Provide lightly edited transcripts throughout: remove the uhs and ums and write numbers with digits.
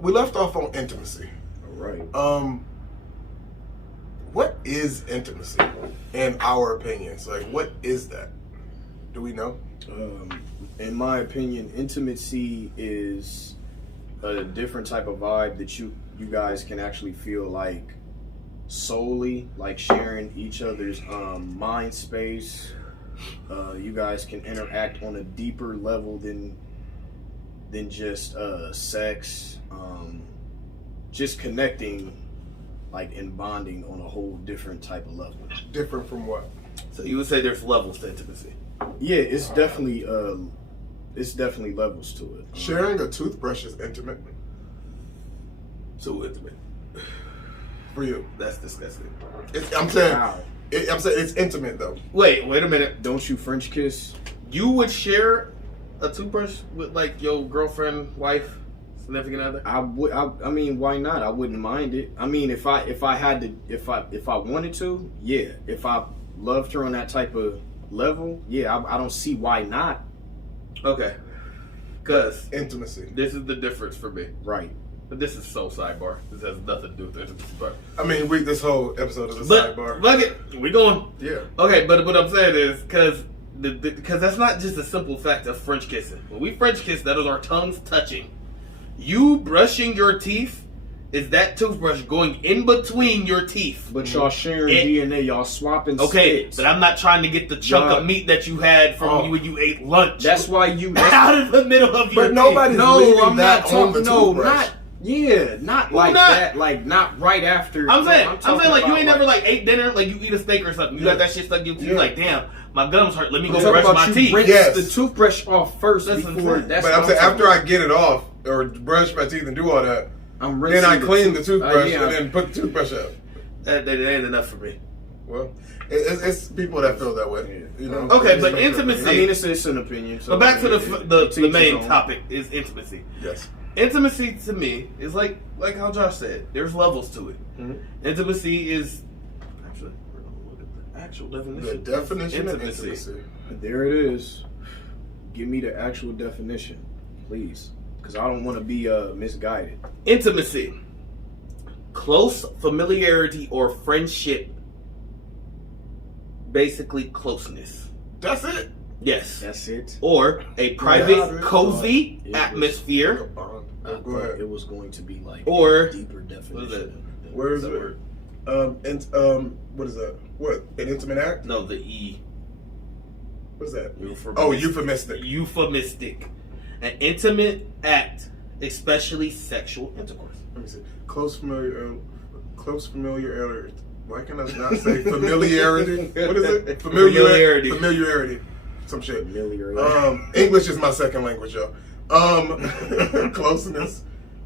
we left off on intimacy. All right. What is intimacy in our opinions? Like, what is that? Do we know? In my opinion, intimacy is a different type of vibe that you guys can actually feel like solely, like sharing each other's mind space. You guys can interact on a deeper level than just sex. Just connecting, like, and bonding on a whole different type of level. Different from what? So you would say there's levels to intimacy? Yeah, it's definitely levels to it. Sharing a toothbrush is intimate So intimate. for you. That's disgusting. I'm saying, Wow. I'm saying it's intimate though. Wait a minute. Don't you French kiss? You would share a toothbrush with like your girlfriend, wife, significant other? I would. I mean, why not? I wouldn't mind it. I mean, if I had to, if I wanted to, yeah. If I loved her on that type of level, yeah. I don't see why not. Okay. Because Intimacy. this is the difference for me. Right. But this is so sidebar. This has nothing to do with intimacy. But I mean, this whole episode is a But sidebar. look it, we going. Yeah. Okay, but what I'm saying is because that's not just a simple fact of French kissing. When we French kiss, that is our tongues touching. You brushing your teeth is that toothbrush going in between your teeth. But y'all sharing DNA, y'all swapping. Okay, spits. but I'm not trying to get the chunk of meat that you had from when you ate lunch. That's why you. out of the middle of your But nobody's no, leaving I'm that not on the talking. No, toothbrush. not. Yeah, not like not? that. Like not right after. I'm saying, No, I'm saying like you ain't about, never like ate dinner, like you eat a steak or something. You got that shit stuck in your teeth. Yeah. Like, damn, my gums hurt. Let me I'm go talking brush about my you teeth. rinse Yes. the toothbrush off first That's what I'm before. saying. That's But what I'm saying talking after about. I get it off or brush my teeth and do all that, I'm then I rinsing clean the toothbrush Oh, and then put the toothbrush up. That ain't enough for me. Well, it's people that feel that way. You know. Okay, but It's- intimacy- I mean, it's an opinion. So But back to the teach main his own. topic is intimacy. Yes. Intimacy to me is like how Josh said. There's levels to it. Mhm. Intimacy is actually we're gonna look at the actual definition. The definition of intimacy. There it is. Give me the actual definition, please, because I don't want to be misguided. Intimacy, close familiarity or friendship. Basically, closeness. That's it. Yes. That's it. Or a private, Yeah. cozy It was- atmosphere. I Go thought ahead. it was going to be like Or- a deeper definition. Where is That it? word? What is that? What? An intimate act? No, the E. What is that? Euphemistic. Oh, euphemistic. Euphemistic. An intimate act, especially sexual intercourse. Let me see. Close familiarity. Why can I not say familiarity? What is it? Familiarity. Familiarity. Some shit. Familiar. English is my second language, yo. Closeness.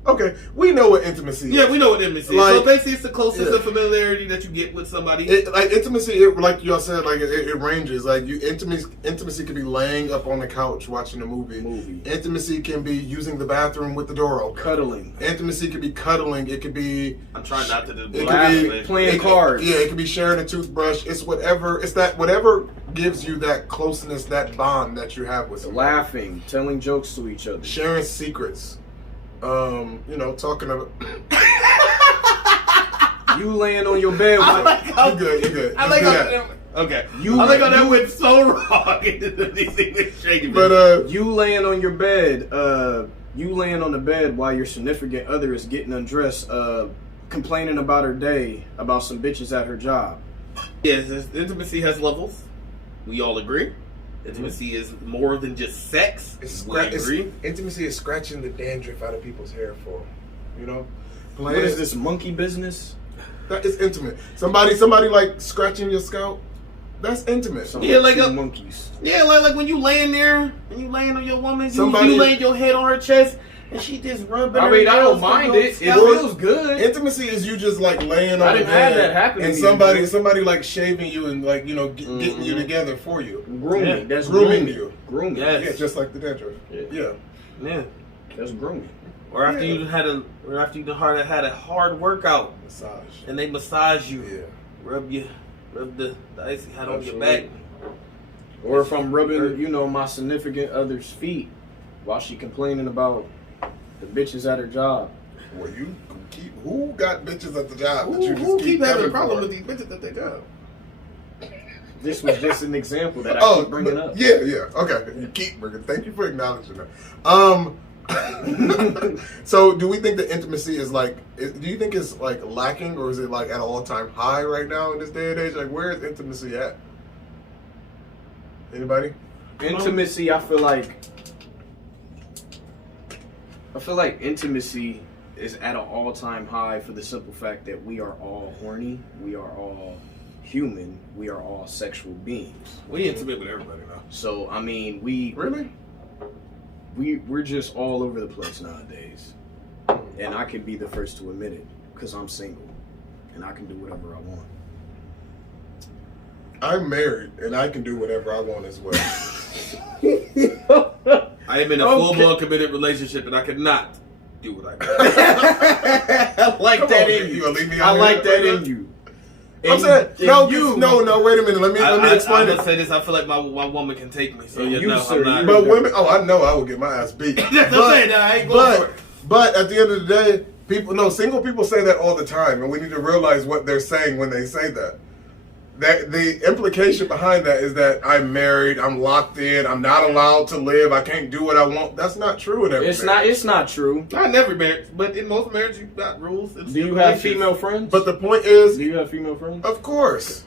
Okay, we know what intimacy is. Yeah, we know what intimacy is. Like- So basically, it's the closest Yeah. of familiarity that you get with somebody. Like intimacy, like y'all said, like it ranges. Like intimacy can be laying up on the couch watching a movie. Intimacy can be using the bathroom with the door open. Cuddling. Intimacy could be cuddling. It could be. I'm trying not to do It could laughing. be playing it- cards. Yeah, it could be sharing a toothbrush. It's whatever. It's that whatever gives you that closeness, that bond that you have with somebody. Laughing, telling jokes to each other. Sharing secrets. Talking about. You laying on your bed. I like how You good. You good. I like You do how that. okay. You- I like how that you- went so wrong. These things shaking me. But You laying on your bed. You laying on the bed while your significant other is getting undressed. Complaining about her day, about some bitches at her job. yes, intimacy has levels. We all agree. Intimacy is more than just sex. We agree. Intimacy is scratching the dandruff out of people's hair for them. You know, What is this monkey business? That is intimate. Somebody like scratching your scalp. That's intimate. Some Yeah, like two a- monkeys. Yeah, like when you laying there and you laying on your woman, Somebody- you laying your head on her chest and she just rubbing I her mean, I nails don't from mind your it. It scalp. feels good. Intimacy is you just like laying on I the didn't bed have that happen to and me somebody like shaving you and like getting you together for you, Grooming. Yeah. That's grooming grooming. you. Grooming. Yes. Yeah, just like the dandruff. Yeah. Yeah. That's grooming. Or after Yeah. you had a hard workout Massage. and they massage you, Yeah. rub the icy hat on your Absolutely. back. Or if I'm rubbing, my significant other's feet while she complaining about the bitches at her job. Well, who got bitches at the job that you just Who keep having a coming problem for? with these bitches at their job? This was just an example that I keep bringing up. Yeah, okay. You keep bringing. Thank you for acknowledging that. So, do we think the intimacy is like? Do you think it's like lacking, or is it like at an all-time high right now in this day and age? Like, where is intimacy at? Anybody? Intimacy, I feel like intimacy is at an all-time high for the simple fact that we are all horny, we are all human, we are all sexual beings. We intimate with everybody now. So I mean, we're just all over the place nowadays, and I can be the first to admit it because I'm single and I can do whatever I want. I'm married and I can do whatever I want as well. I am in a full-blown committed relationship and I cannot do what I do. I like Come that on, in you you. gonna leave me I out like here that like in you. I'm saying no, wait a minute. Let me I explain gonna it. say this. I feel like my woman can take me. So And yeah, you, no, sir, I'm not. But women, I know I will get my ass beat. That's what I'm saying. No, I ain't going for it. But at the end of the day, single people say that all the time, and we need to realize what they're saying when they say that. That the implication behind that is that I'm married, I'm locked in, I'm not allowed to live, I can't do what I want. That's not true in every marriage. It's not true. Not in every marriage, but in most marriages, you've got rules. Do you have female friends? But the point is, do you have female friends? of course.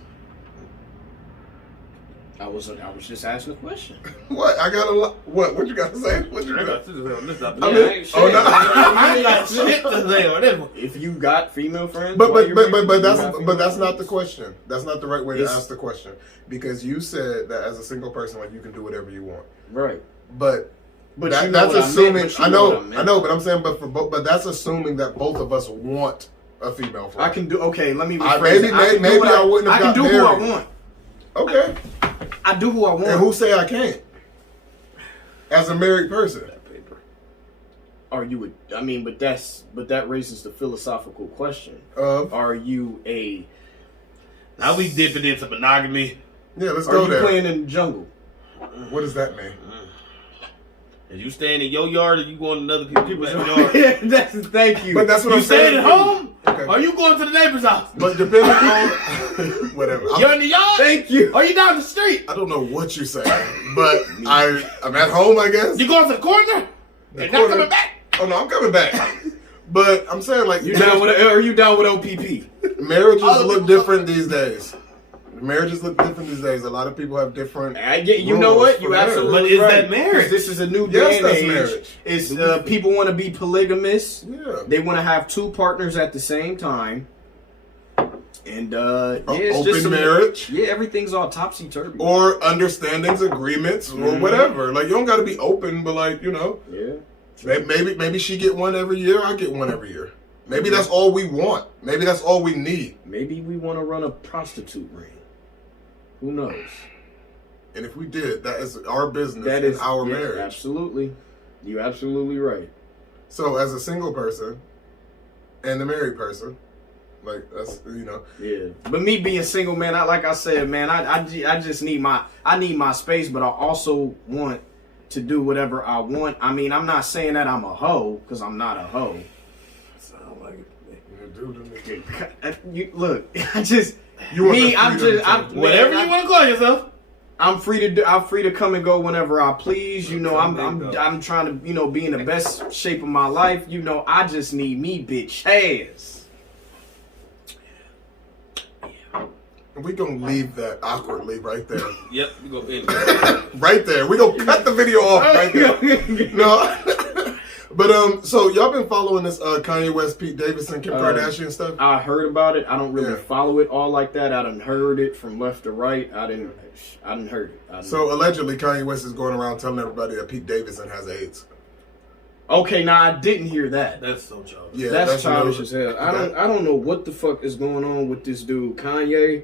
I was just asking a question. What? I got a lot. What you got to say? What you I got? got shit to say on this topic. I Yeah, mean, ain't shit. oh no. I got shit to say on this one. If you got female friends, But while you're married, you that's have female that's not friends? the question. That's not the right way to It's- ask the question, because you said that as a single person, like, you can do whatever you want. Right. But But that, you know that's what assuming. I meant, but you I know know, what I meant. I know, but I'm saying, but that's assuming that both of us want a female friend. I can do. Okay, let me I- rephrase maybe- it. I can maybe do what I wouldn't have I can do got who I married. want. Okay. I do who I want. And who say I can't? As a married person. Are you? I mean, but that raises the philosophical question. Of Are you a? Now we dipping into monogamy. yeah, let's Are go you there. playing in the jungle? What does that mean? Is you staying in your yard or you going to another people's yard? Thank you. But that's what You I'm saying. staying at home? Okay. Or you going to the neighbor's house? But depending on whatever. You're in the yard? Thank you. Or you down the street? I don't know what you're saying, but I'm at home, I guess. You going to the corner? The And corner- not coming back? Oh no, I'm coming back. But I'm saying, like, You down with? Are you down with OPP? marriages Other look people- different these days. Marriages look different these days. A lot of people have different. I get. You know rules what? for You marriage. absolutely But is right. that marriage? This is a new Yes, day and that's age. marriage. It's people want to be polygamous. Yeah. They want to have two partners at the same time. And yeah, it's Open just some- marriage. Yeah, everything's all topsy turvy. Or understandings, agreements, or whatever. Like, you don't got to be open, but, like, you know, Yeah. maybe she get one every year. I get one every year. Maybe that's all we want. Maybe that's all we need. Maybe we want to run a prostitute ring. Who knows? And if we did, that is our business. That and is our yeah, marriage. Absolutely. You're absolutely right. So, as a single person and a married person, like, that's, you know. Yeah. But me being single, man, like I said, man, I just need my space, but I also want to do whatever I want. I mean, I'm not saying that I'm a hoe, because I'm not a hoe. Sound like Look, I just You want me. the I'm freedom just I'm to- whatever man, you want to call yourself. I'm free to come and go whenever I please. You know, Come I'm and go. I'm trying to, you know, be in the best shape of my life. You know, I just need me bitch ass. We gonna leave that awkwardly right there. Yep, we go in. Right there. We gonna cut the video off right there. No. But so y'all been following this Kanye West, Pete Davidson, Kim Kardashian stuff? I heard about it. I don't really Yeah. follow it all like that. I done heard it from left to right. I didn't heard it. So allegedly Kanye West is going around telling everybody that Pete Davidson has AIDS. Okay, now I didn't hear that. That's so childish. Yeah, That's childish you know, as hell. I don't know what the fuck is going on with this dude, Kanye.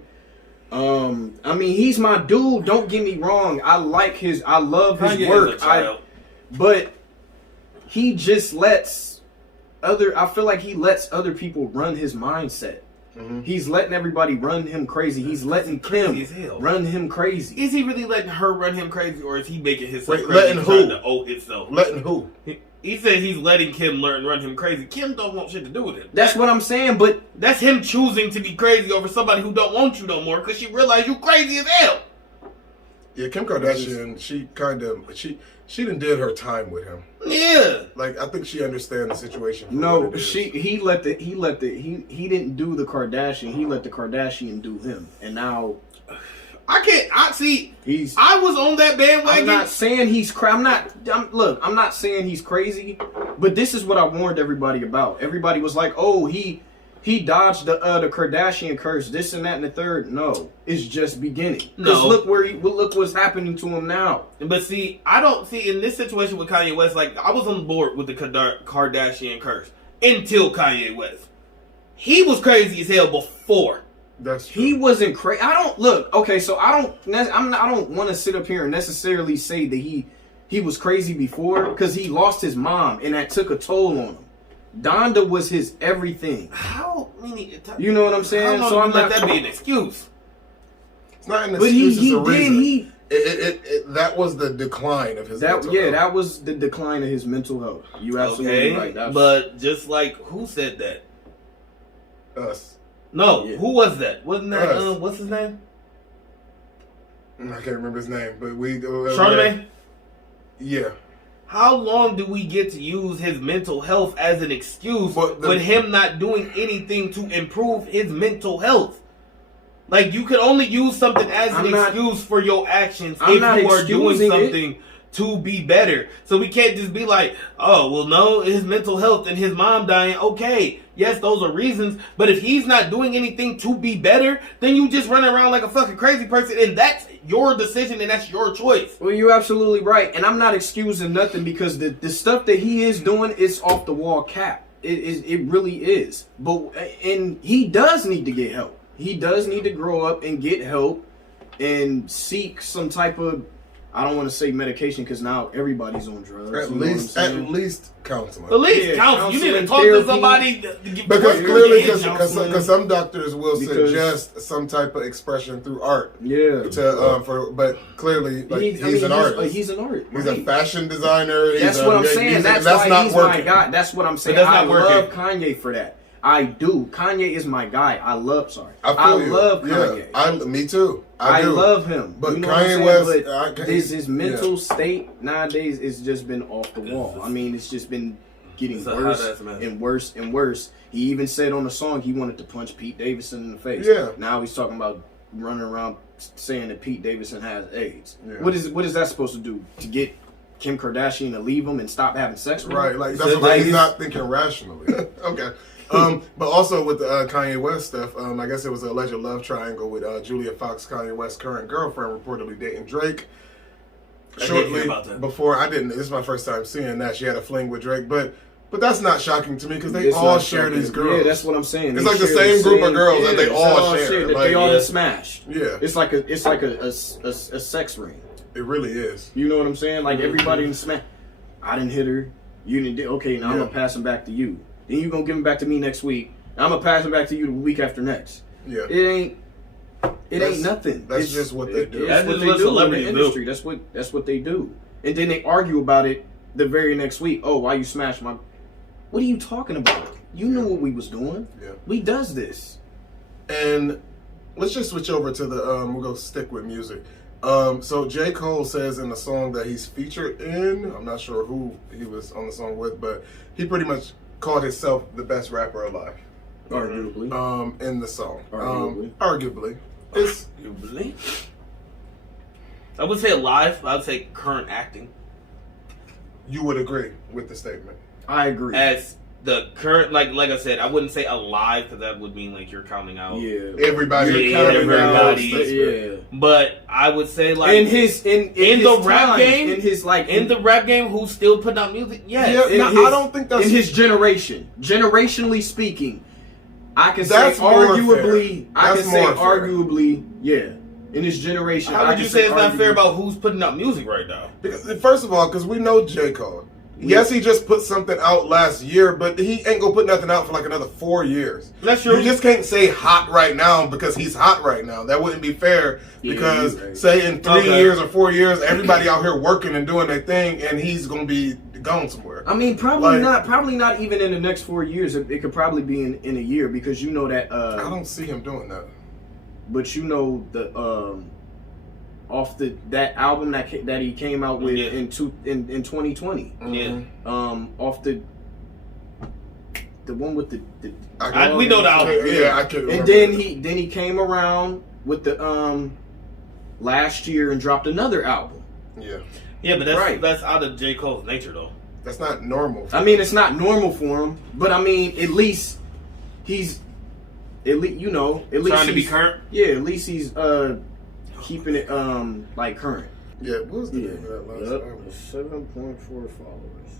I mean, he's my dude. Don't get me wrong. I love his Kanye work. is a child. But he just lets I feel like he lets other people run his mindset. Mm-hmm. He's letting everybody run him crazy. He's letting Kim Crazy as hell. run him crazy. Is he really letting her run him crazy, or is he making himself Wait, crazy letting and who? trying to owe himself? Letting who? He said he's letting Kim run him crazy. Kim don't want shit to do with him. That's what I'm saying, but That's him choosing to be crazy over somebody who don't want you no more because she realized you crazy as hell. Yeah, Kim Kardashian, she done did her time with him. Yeah. Like, I think she understands the situation. For no, what it is. he didn't do the Kardashian. He let the Kardashian do him, and now I was on that bandwagon. I'm not saying he's I'm not saying he's crazy, but this is what I warned everybody about. Everybody was like, "Oh, he dodged the Kardashian curse, this and that and the third." No, it's just beginning. Because look what's happening to him now. But see, I don't see in this situation with Kanye West. Like, I was on board with the Kardashian curse until Kanye West. He was crazy as hell before. That's true. He wasn't crazy. I don't want to sit up here and necessarily say that he was crazy before, because he lost his mom and that took a toll on him. Donda was his everything. How many? You know what I'm saying? How long So I'm let not. that be an excuse. It's not an But excuse. he it's a reason. did. That was the decline of his mental health. That was the decline of his mental health. You absolutely right. But just like, who said that? Us. No, Yeah. who was that? Wasn't that Us. what's his name? I can't remember his name, but we. Charlamagne? Yeah. How long do we get to use his mental health as an excuse with him not doing anything to improve his mental health? Like, you can only use something as an excuse for your actions if you are doing something to be better. So we can't just be like, oh, well, no, his mental health and his mom dying. Okay, yes, those are reasons. But if he's not doing anything to be better, then you just run around like a fucking crazy person, and that's your decision and that's your choice. Well, you're absolutely right, and I'm not excusing nothing, because the stuff that he is doing is off the wall cap. It really is. And he does need to get help. He does need to grow up and get help and seek some type of, I don't want to say medication, because now everybody's on drugs. At least counseling. At least counseling. You need to talk to somebody. Because clearly, because some doctors will suggest some type of expression through art. Yeah. But clearly, like, he's an artist. He's an artist. He's a fashion designer. That's what I'm saying. That's why he's my guy. That's what I'm saying. But that's I not working. love Kanye for that. I do. Kanye is my guy. I love Kanye. Yeah, me too. I do. love him. But you know Kanye West, his mental state nowadays has just been off the wall. I mean, it's just been getting worse and worse and worse. He even said on the song he wanted to punch Pete Davidson in the face. Yeah. Now he's talking about running around saying that Pete Davidson has AIDS. Yeah. What is that supposed to do? To get Kim Kardashian to leave him and stop having sex with him? Right, like, that's what he's not thinking rationally. Okay. But also with the Kanye West stuff, I guess it was an alleged love triangle with Julia Fox, Kanye West's current girlfriend, reportedly dating Drake. Shortly before, this is my first time seeing that. She had a fling with Drake, but that's not shocking to me, because they all share these girls. Yeah, that's what I'm saying. It's like the same group of girls that they all share. That they all smash. Yeah. It's like a sex ring. It really is. You know what I'm saying? Like, everybody in smash. I didn't hit her. You didn't. Okay, now I'm gonna pass him back to you. Then you gonna give him back to me next week. I'm gonna pass him back to you the week after next. Yeah. It ain't nothing. That's just what they do. That's what they do in the industry. That's what they do. And then they argue about it the very next week. Oh, why you smashed my? What are you talking about? You knew what we was doing. Yeah. We does this. And let's just switch over to the. We'll go stick with music. So J. Cole says in the song that he's featured in, I'm not sure who he was on the song with, but he pretty much called himself the best rapper alive. Arguably. In the song. Arguably. It's Arguably. I would say alive. I would say current acting. You would agree with the statement. I agree. As the current, like I said, I wouldn't say alive, because that would mean like you're counting out. Yeah. Everybody. Yeah, everybody. Yeah. But I would say, like, in his rap game, in the rap game, who's still putting out music? Yes. Yeah, I don't think that's in his generation. Generationally speaking, I can that's say more arguably. Fair. I that's can say more fair. arguably, yeah. In his generation, How would you say it's not fair about who's putting out music right now? Because, first of all, because we know J. Cole. Yes, he just put something out last year, but he ain't gonna put nothing out for like another 4 years. That's true. You just can't say hot right now because he's hot right now. That wouldn't be fair because say in 3 years or 4 years, everybody out here working and doing their thing, and he's gonna be gone somewhere. I mean, probably not even in the next 4 years. It could probably be in a year because you know that. I don't see him doing that. But you know the off that album that he came out with in 2020. Yeah. Off the one with the we know the album. Yeah, I could. And then he came around with the last year and dropped another album. Yeah. Yeah, but that's out of J. Cole's nature though. That's not normal. I mean, it's not normal for him, but I mean, at least he's trying to be current. Yeah, at least he's keeping it like current. Yeah, what was the name of that last album? 7.4 followers.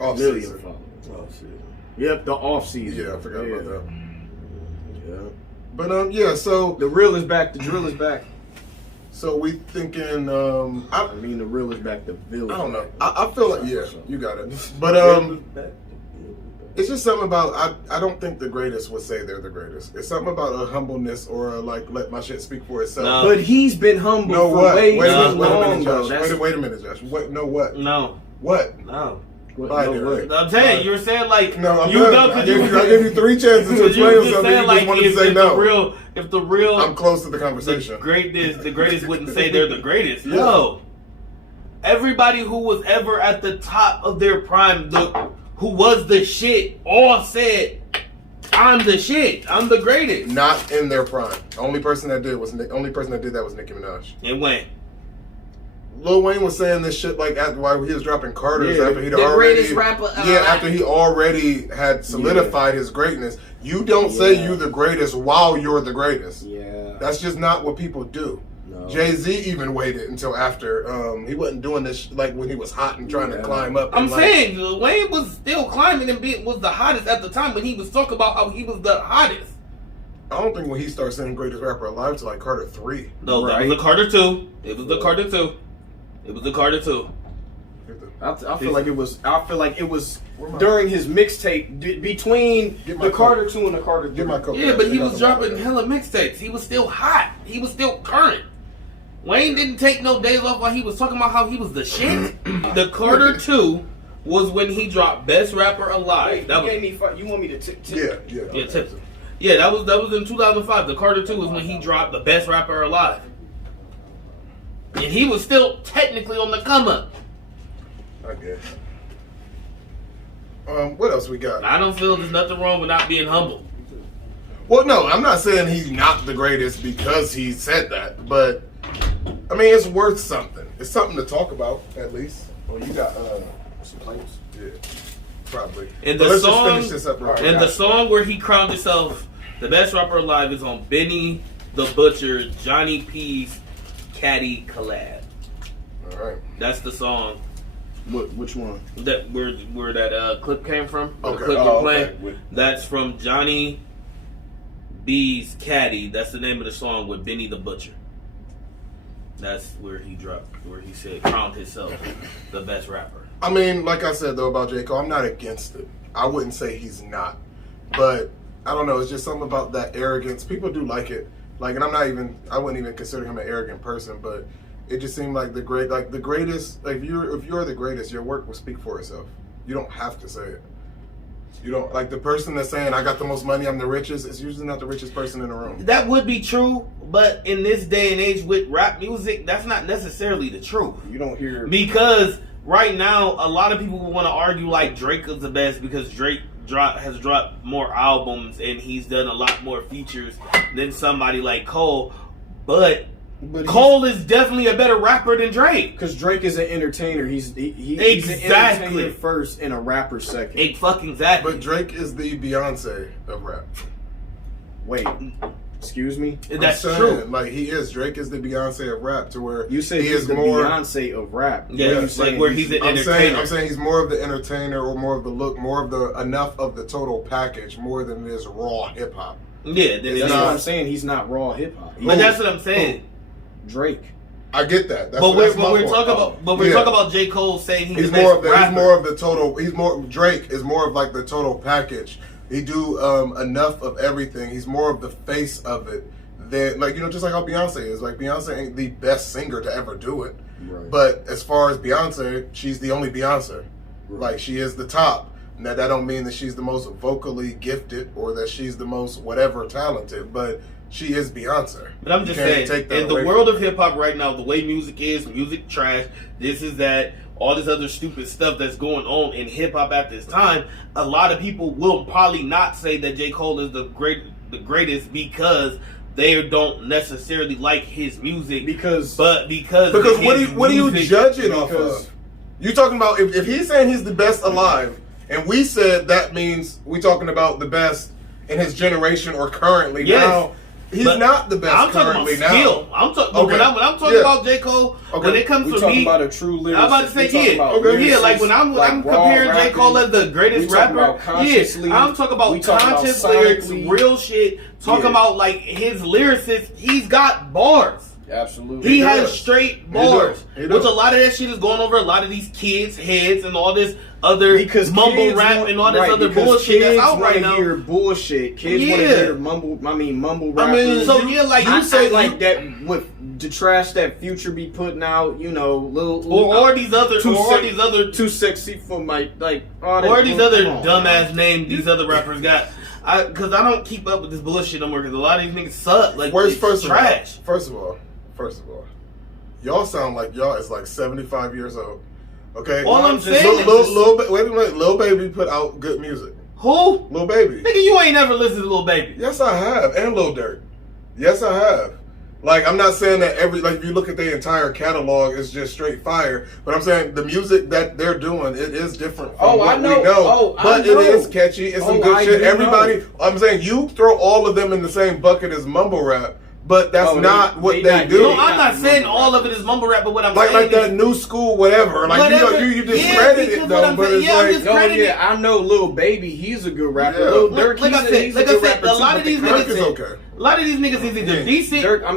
Off Million season. followers. Yep, the off season. Yeah, I forgot about that. Yeah. But yeah, so The real is back, the drill is back. so we thinking I mean the real is back, the bill. I don't know. I feel like you got it. But it's just something about I don't think the greatest would say they're the greatest. It's something about a humbleness or like let my shit speak for itself. No. But he's been humble No, for what? way Wait a too minute, long, though. Josh. Wait a minute, Josh. What? No, what? No. What? No. Bye, Darion. I'm saying you were saying like No, I'm you done. know I gave you 3 chances to explain you something. saying You like just wanted to say if no. the real I'm close to the conversation. the greatest wouldn't say they're the greatest. Yeah. No. Everybody who was ever at the top of their prime, who was the shit, all said, "I'm the shit. I'm the greatest." Not in their prime. The only person that did that was Nicki Minaj. And when? Lil Wayne was saying this shit like while he was dropping Carters Yeah, after he'd the already greatest rapper after he already had solidified his greatness. You don't say you the greatest while you're the greatest. Yeah. That's just not what people do. No. Jay-Z even waited until after he wasn't doing this like when he was hot and trying to climb up. I'm and, like, saying Lil Wayne was still climbing and was the hottest at the time when he was talking about how he was the hottest. I don't think when he started saying greatest rapper alive to like Carter 3. No, that was the Carter 2. It was the Carter 2. It was the Carter 2. I feel like it was during his mixtape between the Carter 2 and the Carter 3. Get my coat. Yeah, but he was dropping hella mixtapes. He was still hot. He was still current. Wayne didn't take no days off while he was talking about how he was the shit. The Carter 2 was when he dropped Best Rapper Alive. You want me to tip? Yeah. Tips him. Yeah, that was in 2005. The Carter 2 was when he dropped the Best Rapper Alive. And he was still technically on the come up. I guess. What else we got? I don't feel there's nothing wrong with not being humble. Well, no, I'm not saying he's not the greatest because he said that, but I mean it's worth something. It's something to talk about at least. Well, you got some claims. Yeah, probably. And But the let's song, just finish this up. Right. and the song where he crowned himself the best rapper alive is on Benny the Butcher, Johnny P's Caddy collab. All right. That's the song. Which one? That where that clip came from? Okay. The clip Oh, we're okay. playing. That's from Johnny B's Caddy. That's the name of the song with Benny the Butcher. That's where he said crowned himself the best rapper. I mean, like I said though about J. Cole, I'm not against it. I wouldn't say he's not, but I don't know. It's just something about that arrogance. People do like it. Like, and I wouldn't even consider him an arrogant person, but it just seemed like the greatest. Like, if you're the greatest, your work will speak for itself. You don't have to say it. You don't like the person that's saying I got the most money, I'm the richest. It's usually not the richest person in the room. That would be true, but in this day and age with rap music, that's not necessarily the truth. You don't hear Because right now, a lot of people want to argue like Drake is the best because Drake has dropped more albums and he's done a lot more features than somebody like Cole. But Cole is definitely a better rapper than Drake. because Drake is an entertainer. He's an Exactly. entertainer first and a rapper second. Exactly. But Drake is the Beyonce of rap. Wait, excuse me. That's I'm true. saying, like he is. Drake is the Beyonce of rap to where You said he he's is the more. Beyonce of rap. Yeah, What are you like saying? where he's an entertainer. I'm saying he's more of the entertainer or more of the look, more of the enough of the total package more than it is raw hip hop. Yeah, then That's it's what not. I'm saying. He's not raw hip hop. But that's what I'm saying. Drake. I get that. That's, But that's we're my point. talking about J. Cole saying He's the more next of the rapper. he's more of the total. Drake is more of like the total package. He do enough of everything. He's more of the face of it than like just like how Beyonce is. Like Beyonce ain't the best singer to ever do it, Right. but as far as Beyonce, she's the only Beyonce. Right. Like she is the top. Now that don't mean that she's the most vocally gifted or that she's the most whatever talented, but she is Beyonce. But I'm just saying, in the world of hip hop right now, the way music is, music trash, this is that, all this other stupid stuff that's going on in hip hop at this time, a lot of people will probably not say that J. Cole is the greatest because they don't necessarily like his music. Because what are you judging off of? You talking about if he's saying he's the best alive, and we said that means we talking about the best in his generation or currently now. He's not the best I'm currently talking about skill. I'm talking when I'm talking about J. Cole. When it comes to me, about a true lyricist. I'm about to say like when I'm comparing J. Cole as the greatest rapper. I'm talking about conscious lyrics, real shit. Talking about like his lyricist. He's got bars. Absolutely. He has straight bars. Which a lot of that shit is going over a lot of these kids' heads and all this other mumble rap and all this other bullshit that's out right now. Hear bullshit. Kids want to hear mumble rap. You say like that with the trash that Future be putting out, or these other too sexy for my or these other dumbass names these other rappers got. Because I don't keep up with this bullshit no more. Because a lot of these niggas suck. Like, it's trash. First of all, y'all sound like y'all is like 75 years old. Okay. All I'm saying is Lil Baby put out good music. Who? Lil Baby. Nigga, you ain't never listened to Lil Baby. Yes, I have, and Lil Durk. Yes, I have. Like, I'm not saying that if you look at their entire catalog, it's just straight fire. But I'm saying the music that they're doing, it is different from what we know. But it is catchy. It's some good shit. Everybody, I'm saying you throw all of them in the same bucket as mumble rap. But that's not what they do. No, I'm not saying all of it is mumble rap, but what I'm saying like that new school, whatever. Like you discredit it though. But it's like, I know Lil Baby, he's a good rapper. Yeah. Lil Durk, like I said, a lot of these niggas is okay. A lot of these niggas is either decent. Dirk, I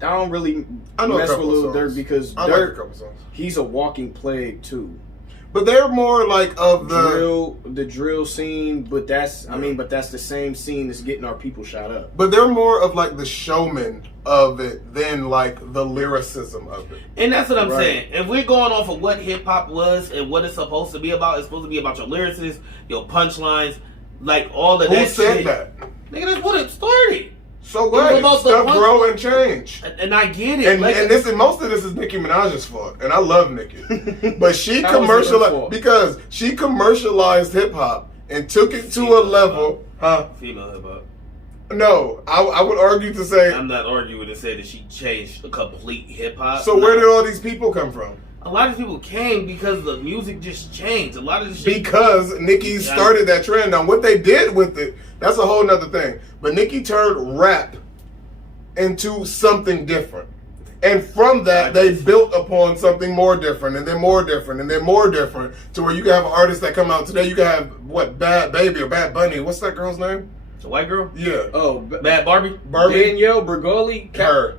don't really mess with Lil Durk because Dirk, he's a walking plague too. But they're more like of the drill scene, but that's the same scene that's getting our people shot up. But they're more of like the showman of it than like the lyricism of it. And that's what I'm saying. If we're going off of what hip hop was and what it's supposed to be about, it's supposed to be about your lyricists, your punchlines, like all of that shit. Who said that? Nigga, that's what it started. So what? Stuff grow and change. And I get it. And most of this is Nicki Minaj's fault. And I love Nicki. But she commercialized hip hop and took it to a level. Female hip hop. No, I would argue to say. I'm not arguing to say that she changed a complete hip hop. So where did all these people come from? A lot of people came because the music just changed. A lot of the shit. Because Nicki started that trend. Now, what they did with it, that's a whole nother thing. But Nicki turned rap into something different. And from that, they built upon something more different, and then more different, and then more different, to where you can have an artist that come out today. You can have, Bad Baby or Bad Bunny. What's that girl's name? The white girl? Yeah. Oh, Bad Barbie? Danielle Bergoli?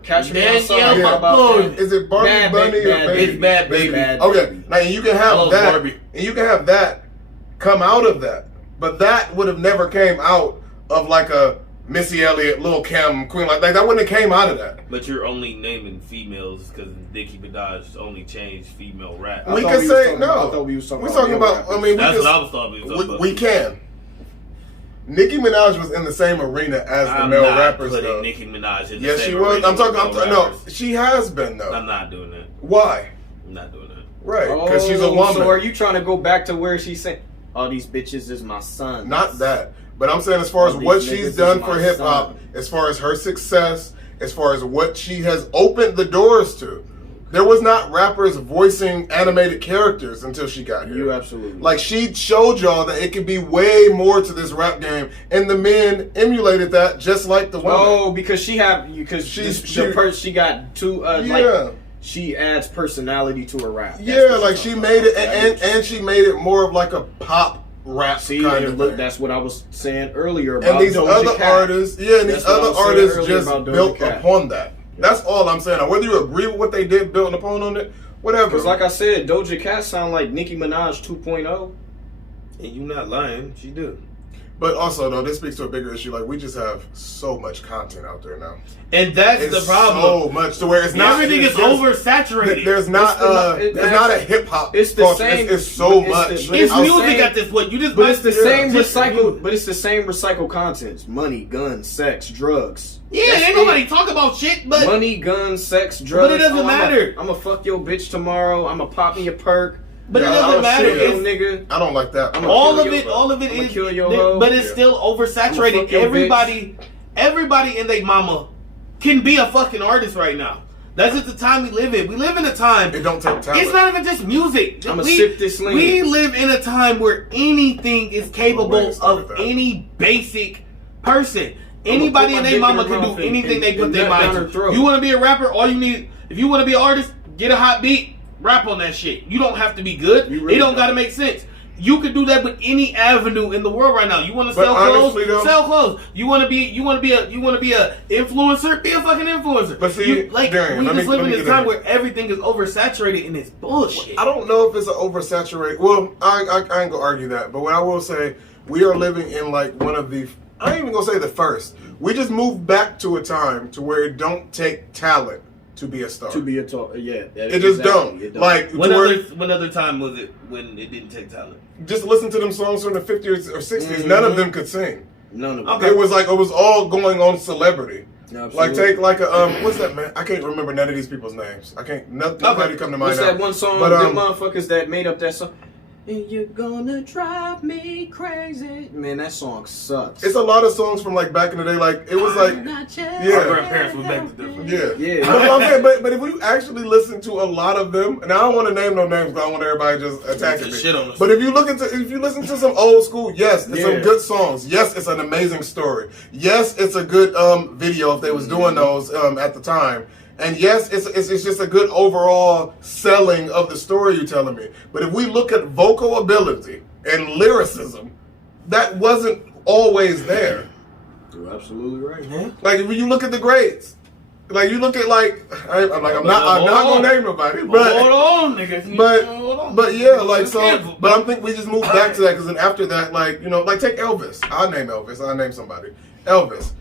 Catch me outside. Is it Barbie Bunny or Baby? It's Bad Baby. Okay. Now, you can have that. Barbie. And you can have that come out of that. But that would have never came out of like a Missy Elliott, Lil' Kim, Queen, like that wouldn't have came out of that. But you're only naming females because Nicki Minaj only changed female rap. We can say no. I thought we was talking about. I mean, that's what I was talking about. We can. Nicki Minaj was in the same arena as the male rappers, though. Nicki Minaj in the yes, same she was. arena. No, she has been though. I'm not doing that. Why? I'm not doing that. Right, because she's a woman. So are you trying to go back to where she's saying, "All these bitches is my son"? Not that. But I'm saying as far as what she's done for hip hop, as far as her success, as far as what she has opened the doors to. There was not rappers voicing animated characters until she got here. You absolutely. Like, she showed y'all that it could be way more to this rap game, and the men emulated that just like the women. Oh, because she got two she adds personality to her rap. Yeah, like she made it and she made it more of like a pop rap kind of thing. That's what I was saying earlier about and these Doja other Cat. artists, just built upon that. That's all I'm saying. Now, whether you agree with what they did, building upon on it, whatever. Because like I said, Doja Cat sound like Nicki Minaj 2.0. And you not lying, she do. But also, though, this speaks to a bigger issue. Like, we just have so much content out there now. And that's It's the problem. so much to where it's not. Everything is oversaturated. There's not. There's not a hip hop. It's the culture. same. It's so it's much. the- It's I'm music saying- at this point. You just But it's the same just- recycled. But it's the same recycled contents: money, guns, sex, drugs. Yeah, That's ain't it. nobody talk about shit, but Money, guns, sex, drugs. it doesn't matter. I'm gonna fuck your bitch tomorrow. I'm gonna pop me a perk. but it Yeah, doesn't I'll matter. shoot your It's- nigga. I don't like that. I'm all kill of your it, hoe. all of it I'ma is, kill your hoe. but it's Yeah. still oversaturated. fuck your Everybody and they mama can be a fucking artist right now. That's just the time we live in. We live in a time. It don't take talent. It's not even just music. I'ma sip this lean. We live in a time where anything is capable Wait, start of with that. any basic person. put Anybody my and dick their in mama her can mouth do anything and- they put and their nut down mind her to. throat. You want to be a rapper? All you need, if you want to be an artist, get a hot beat, rap on that shit. You don't have to be good. You really It don't don't. got to make sense. You can do that with any avenue in the world right now. You want to But sell clothes? honestly, though- Sell clothes. You want to be a influencer? Be a fucking influencer. But see, You- like Darion, we let just me- live let in me this get time in. where everything is oversaturated and it's bullshit. I don't know if it's an oversaturated. Well, I ain't gonna argue that. But what I will say, we are living in like one of the. I ain't even gonna say the first. We just moved back to a time to where it don't take talent to be a star. To be a talk, yeah. It just don't. It Like, What to where- other time was it when it didn't take talent? just listen to them songs from the 50s or 60s. None of them could sing. none of them. Okay. It was like it was all going on celebrity. Absolutely. Like take like a what's that man? I can't remember none of these people's names. I can't. Nobody come to mind. What's now. that one song? But, Them motherfuckers that made up that song. And you're gonna drive me crazy. Man, that song sucks. it's a lot of songs from like back in the day. Like it was like Our grandparents would beg to differ. yeah. Yeah. But I'm saying, but if you actually listen to a lot of them, and I don't want to name no names, because I don't want everybody just attacking me. Shit on us. But if you listen to some old school, yes, it's some Yeah. good songs. Yes, it's an amazing story. Yes, it's a good video if they was doing those at the time. And yes, it's just a good overall selling of the story you're telling me. But if we look at vocal ability and lyricism, that wasn't always there. You're absolutely right. Like if you look at the grades, like you look at I'm not gonna name nobody, but hold on, nigga. but yeah, like so. But I think we just moved back to that because then after that, like like take Elvis. I'll name Elvis. I'll name somebody. Elvis.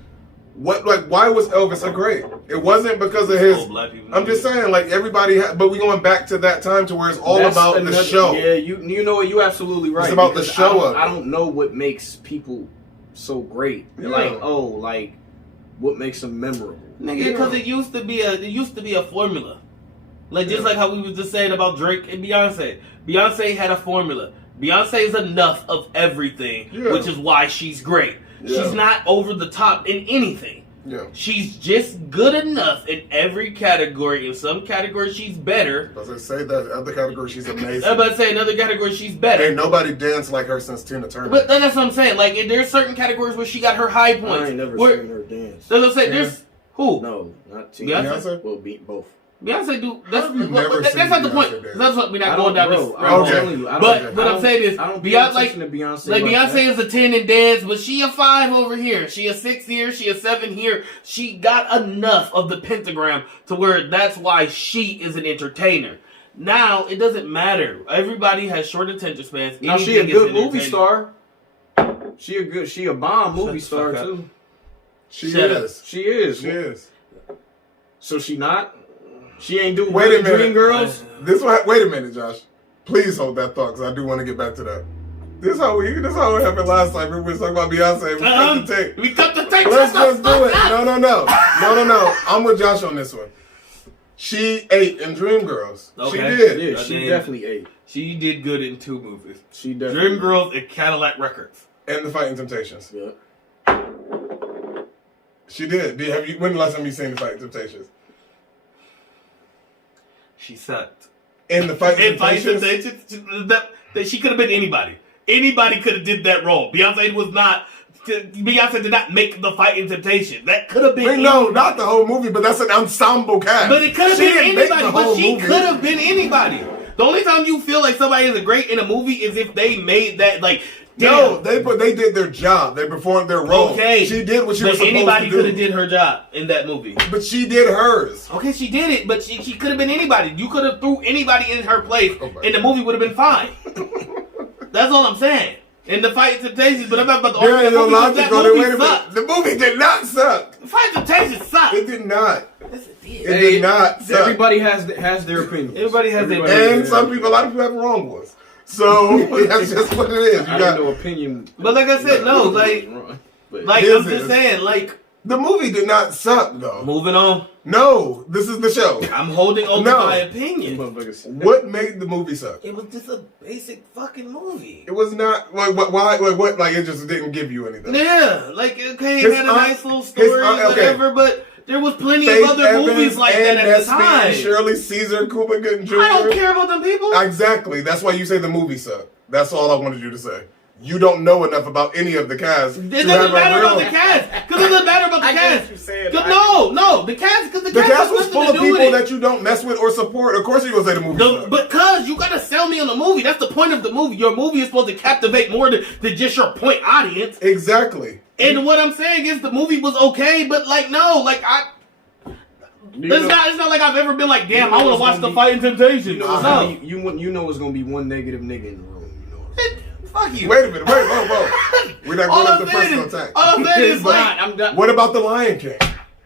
Why was Elvis a great? It wasn't because of his. Old black people. I'm just saying, like everybody, but we going back to that time to where it's all That's about the another- show. Yeah, you know what? You absolutely right. It's about the because show of it. I don't know what makes people so great. Yeah. Like what makes them memorable. Nigga, because it used to be a formula. Like just like how we was just saying about Drake and Beyonce. Beyonce had a formula. Beyonce is enough of everything, Yeah. which is why she's great. Yeah. She's not over the top in anything. Yeah. She's just good enough in every category. In some categories, she's better. As I say that other category, she's amazing. I'm about to say another category, she's better. Ain't nobody danced like her since Tina Turner. But that's what I'm saying. Like, there's certain categories where she got her high I points. ain't never Where- seen her dance. That's what I'm saying. There's who? No, not Tina. Beyonce? Well, beat both. Beyonce do. That's, have you never that's seen not the Beyonce point. dance? That's what we're I not don't, going down bro. this. I'm Okay. telling you. But what I'm saying is, I don't pay Beyonce, attention to Beyonce. like like Beyonce that. is a 10 in dance, but she a 5 over here. She a 6 here. She a 7 here. She got enough of the pentagram to where that's why she is an entertainer. Now it doesn't matter. Everybody has short attention spans. Now she a Anything is good movie entertaining. star. She a bomb movie the star fuck up. too. she Shut up. is. She is. She is. So she not? She ain't do Wait a minute. Dream Girls? Wait a minute, Josh. Please hold that thought, because I do want to get back to that. This how it happened last time. We were talking about Beyonce. We cut the tape. We cut the tape. Let's Shut just the do it. fuck up. No. I'm with Josh on this one. She ate in Dreamgirls. She Okay. did. Yeah, I she mean- definitely ate. She did good in 2 movies. She definitely Dreamgirls and Cadillac Records. And the Fighting Temptations. Yeah. She did. When the last time you seen the Fighting Temptations? She sucked. In the Fighting And Fighting Temptations? Temptations, that she could have been anybody. Anybody could have did that role. Beyonce did not make the Fighting Temptations. That could have been Wait, no, anybody. not the whole movie, but that's an ensemble cast. But it could have She been didn't make the anybody. whole But she movie. could have been anybody. The only time you feel like somebody is great in a movie is if they made that, like, No, they did their job. They performed their role. Okay. She did what she was supposed to do. Anybody could have did her job in that movie. But she did hers. Okay, she did it, but she could have been anybody. You could have threw anybody in her place, and the movie would have been fine. That's all I'm saying. In the Fight Temptations, but I'm not about to argue that movie sucked. The movie did not suck. The Fight Temptations sucked. It did not. Yes, it did. It did not suck. Everybody has their opinions. Everybody has their And a lot of people have wrong ones. So that's just what it is. I got no opinion. But like I said, no, like I'm just saying, like the movie did not suck though. Moving on. No, this is the show. I'm holding on to my opinion. What made the movie suck? It was just a basic fucking movie. It was not like why? What? Like it just didn't give you anything. Yeah, like okay, it had a nice little story, whatever, but. There was plenty of other movies like that at the time. Shirley Caesar, Cuba Gooding Jr. I don't care about them people. Exactly. That's why you say the movie sucked. That's all I wanted you to say. You don't know enough about any of the cast. It doesn't matter about the cast. Because it doesn't matter about the cast. No, the cast, because the cast was full of people that you don't mess with or support. Of course you gonna say the movie sucked. Because you gotta sell me on the movie. That's the point of the movie. Your movie is supposed to captivate more than just your point audience. Exactly. And what I'm saying is the movie was okay, but like no, like it's not like I've ever been like, damn, I want to watch the Fighting Temptations. You know it's gonna be one negative nigga in the room. You know. Fuck you. Wait a minute. Whoa. We're not going after personal attack. All I'm saying is like, what about the Lion King?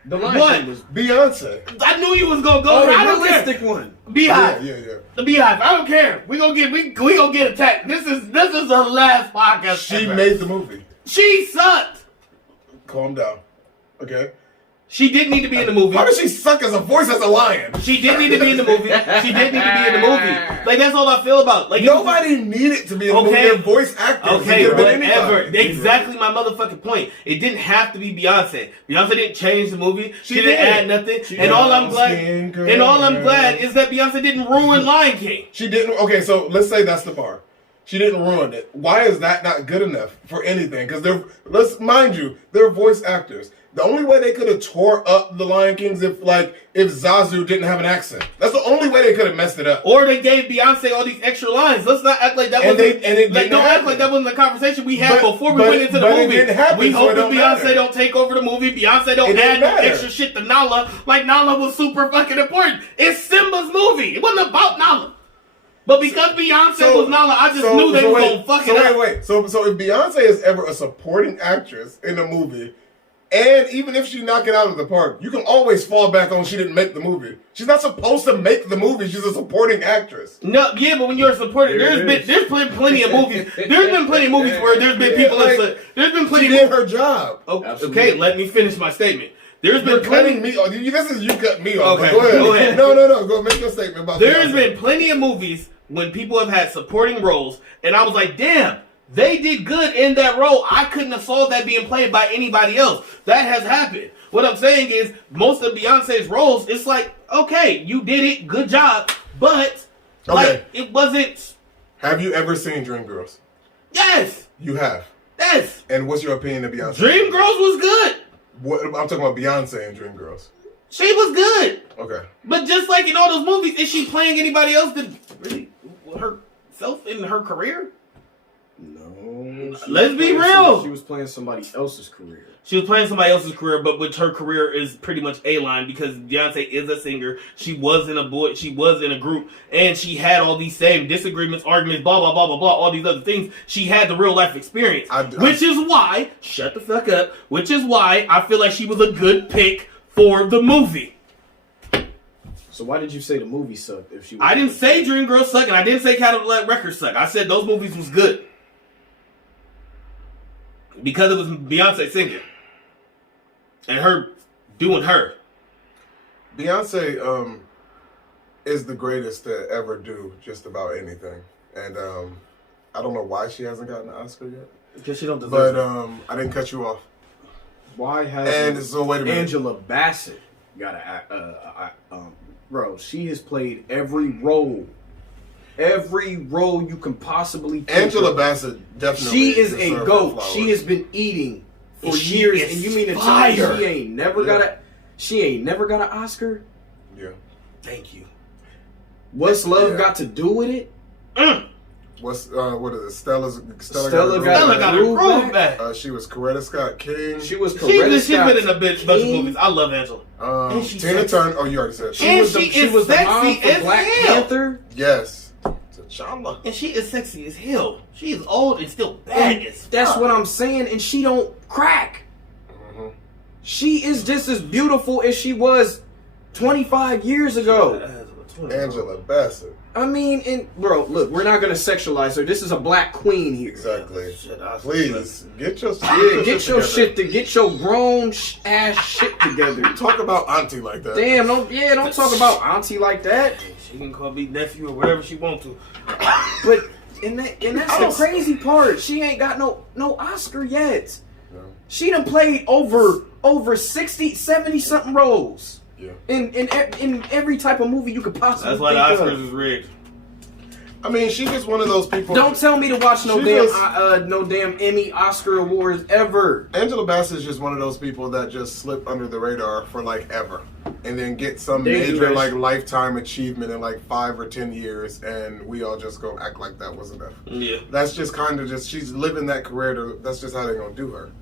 The Lion King was Beyonce. I knew you was gonna go. The realistic one. Beehive. Yeah. The Beehive. I don't care. We gonna get attacked. This is the last podcast. She made the movie. She sucked. Calm down. Okay. She didn't need to be in the movie. How does she suck as a voice as a lion? She didn't need to be in the movie. Like that's all I feel about. Like nobody needed to be in the movie. They're voice actors. Okay, whatever. Exactly my motherfucking point. It didn't have to be Beyonce. Beyonce didn't change the movie. She didn't add nothing. And all I'm glad is that Beyonce didn't ruin Lion King. She didn't. Okay, so let's say that's the bar. She didn't ruin it. Why is that not good enough for anything? Because they're voice actors. The only way they could have tore up the Lion Kings if Zazu didn't have an accent. That's the only way they could have messed it up. Or they gave Beyonce all these extra lines. Let's not act like that wasn't. Don't act like that wasn't the conversation we had before we went into the movie. We hope that Beyonce don't take over the movie. Beyonce don't add no extra shit to Nala. Like Nala was super fucking important. It's Simba's movie. It wasn't about Nala. But because Beyonce was Nala, I just knew they were gonna fuck it up. So if Beyonce is ever a supporting actress in a movie. And even if she knock it out of the park, you can always fall back on she didn't make the movie. She's not supposed to make the movie. She's a supporting actress. No, yeah, but when you're a supporting, there's been plenty of movies. There's been plenty of movies where there's been people that there's been plenty. She did her job. Okay, let me finish my statement. There's been cutting me off. This is you cut me off. Okay, go ahead. No. Go make your statement about. There's been plenty of movies when people have had supporting roles, and I was like, damn. They did good in that role. I couldn't have saw that being played by anybody else. That has happened. What I'm saying is, most of Beyonce's roles, it's like, okay, you did it, good job, but it wasn't. Have you ever seen Dreamgirls? Yes. You have. Yes. And what's your opinion of Beyonce? Dreamgirls was good. I'm talking about Beyonce and Dreamgirls. She was good. Okay. But just like in all those movies, is she playing anybody else that really herself in her career? No. Let's be real. She was playing somebody else's career. She was playing somebody else's career, but which her career is pretty much A-line because Beyonce is a singer. She was in a group, and she had all these same disagreements, arguments, blah, blah, blah, blah, blah, all these other things. She had the real life experience. Which is why, shut the fuck up, which is why I feel like she was a good pick for the movie. So why did you say the movie sucked? I didn't say Dreamgirls suck, and I didn't say Cadillac Records suck. I said those movies was good. Because it was Beyonce singing. And her doing her. Beyonce is the greatest to ever do just about anything. And I don't know why she hasn't gotten an Oscar yet. Because she don't deserve it. But I didn't cut you off. Why has wait a minute. Angela Bassett got a bro, she has played every role. Every role you can possibly think Angela of. Bassett definitely. She is a goat. She has been eating for years, and you mean to tell me she ain't never got an Oscar? Yeah. Thank you. What's Love got to do with it? what is it? Stella Stella got her groove back. She was Coretta Scott King. She was Coretta She's been in a bunch of movies. I love Angela. And Tina Turner. Oh, you already said she was the mom for Black Panther. Yes. T'Challa. And she is sexy as hell. She is old and still bad as fuck. That's what I'm saying. And she don't crack. Mm-hmm. She is just as beautiful as she was 25 years ago. Angela Bassett. I mean, and bro, look, we're not gonna sexualize her. This is a black queen here. Exactly. Please get your get your grown ass shit together. Talk about auntie like that. Damn, don't talk about auntie like that. She can call me nephew or whatever she want to. But and that's the crazy part. She ain't got no Oscar yet. No. She done played over 60, 70 something roles. Yeah. In every type of movie you could possibly That's why the think Oscars of. is rigged. I mean, she's just one of those people. Don't tell me to watch no damn Emmy, Oscar awards ever. Angela Bassett is just one of those people that just slip under the radar for like ever, and then get some major like lifetime achievement in like 5 or 10 years, and we all just go act like that was enough. Yeah. That's just kind of just she's living that career. That's just how they're gonna do her.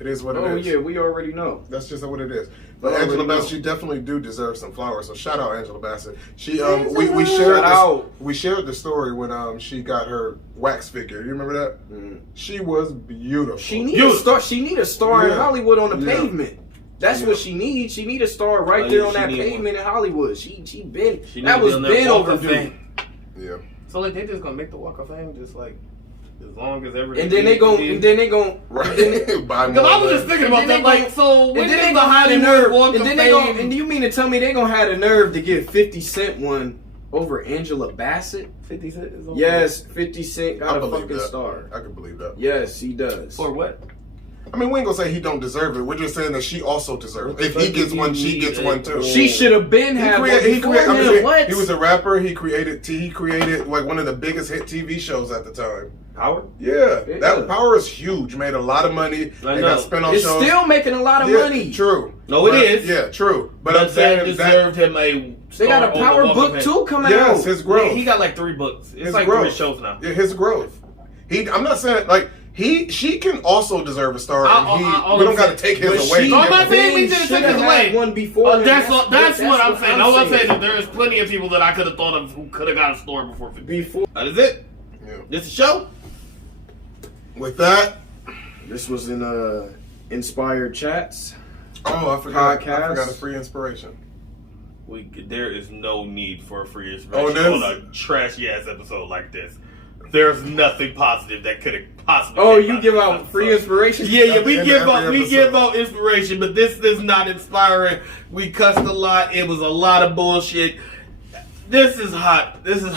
It is what it is. Oh yeah, we already know. That's just what it is. But Angela Bassett, she definitely do deserve some flowers. So shout out Angela Bassett. She we shared the story when she got her wax figure. You remember that? Mm. She was beautiful. She need a star in Hollywood on the pavement. That's what she needs. She need a star right there on that pavement in Hollywood. That was been overdue. Yeah. So like they just gonna make the Walk of Fame just like as long as everything. And then they gon' buy more. Because I was just thinking about that. Like, so when then they gonna have the nerve. Walk of Fame? And do you mean to tell me they gonna have the nerve to give 50 Cent one over Angela Bassett? 50 Cent is over. Yes, 50 Cent got a fucking star. I can believe that. Yes, he does. For what? I mean, we ain't gonna say he don't deserve it. We're just saying that she also deserves it. If he gets one, she gets one too. She should have been had one before him. What? He was a rapper. He created like one of the biggest hit TV shows at the time. Power? Yeah. That Power is huge. Made a lot of money. They got spin-off shows. It's still making a lot of money. True. No, it is. Yeah, true. But I'm saying that deserved him a. They got a Power book too coming out. Yes, his growth. Yeah, he got like 3 books. It's his like growth. 3 shows now. Yeah, his growth. I'm not saying like. She can also deserve a star. We don't got to take his away. I'm not saying we should take his away. One before. That's what I'm saying. All I'm saying is there's plenty of people that I could have thought of who could have got a star before. That is it. Yeah. This is the show. With that, this was in Inspired Chats. Oh, I forgot a free inspiration. There is no need for a free inspiration on a trashy ass episode like this. There's nothing positive that could have possibly. Oh, you give out free inspiration? Yeah, we give out inspiration, but this is not inspiring. We cussed a lot. It was a lot of bullshit. This is hot. It was a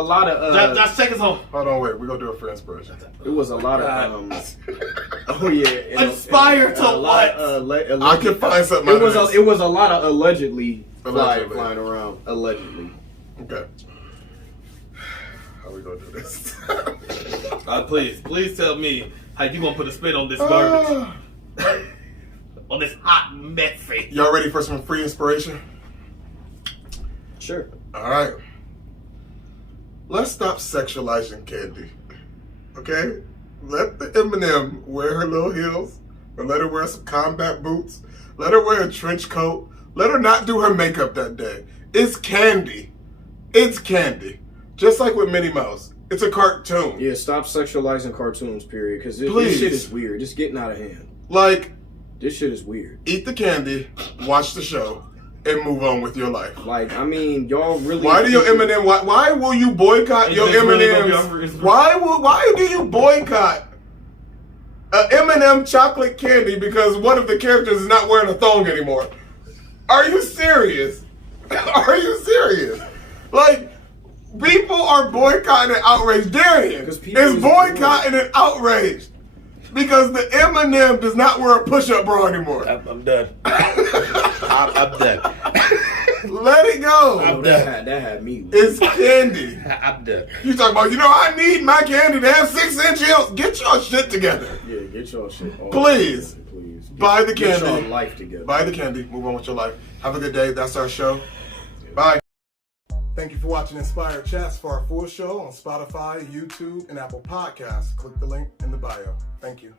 lot of. Just take us home. Hold on, wait. We're gonna do a free inspiration. It was a lot of. Oh yeah. Inspired to what? I can find something. It was a lot of allegedly flying around. Allegedly. Okay. How we gonna do this? Please tell me how you gonna put a spin on this garbage, on this hot messy. Y'all ready for some free inspiration? Sure. All right. Let's stop sexualizing Candy. Okay? Let the Eminem wear her little heels, or let her wear some combat boots. Let her wear a trench coat. Let her not do her makeup that day. It's Candy. It's Candy. Just like with Minnie Mouse. It's a cartoon. Yeah, stop sexualizing cartoons, period. Because this shit is weird. It's getting out of hand. Like, this shit is weird. Eat the candy, watch the show, and move on with your life. Like, I mean, y'all really... Why do your Eminem... Why will you boycott your Eminems? Why do you boycott a Eminem chocolate candy because one of the characters is not wearing a thong anymore? Are you serious? Are you serious? Like... People are boycotting and outraged. Darion is boycotting and outraged because the Eminem does not wear a push-up bra anymore. I'm done. I'm done. Let it go. I'm done. That had me. It's candy. I'm done. You talking about, I need my candy to have 6-inch heels. Get your shit together. Yeah, get your shit. Please. Buy the candy. Get your life together. Buy the candy. Move on with your life. Have a good day. That's our show. Bye. Thank you for watching Inspired Chats. For our full show on Spotify, YouTube, and Apple Podcasts, click the link in the bio. Thank you.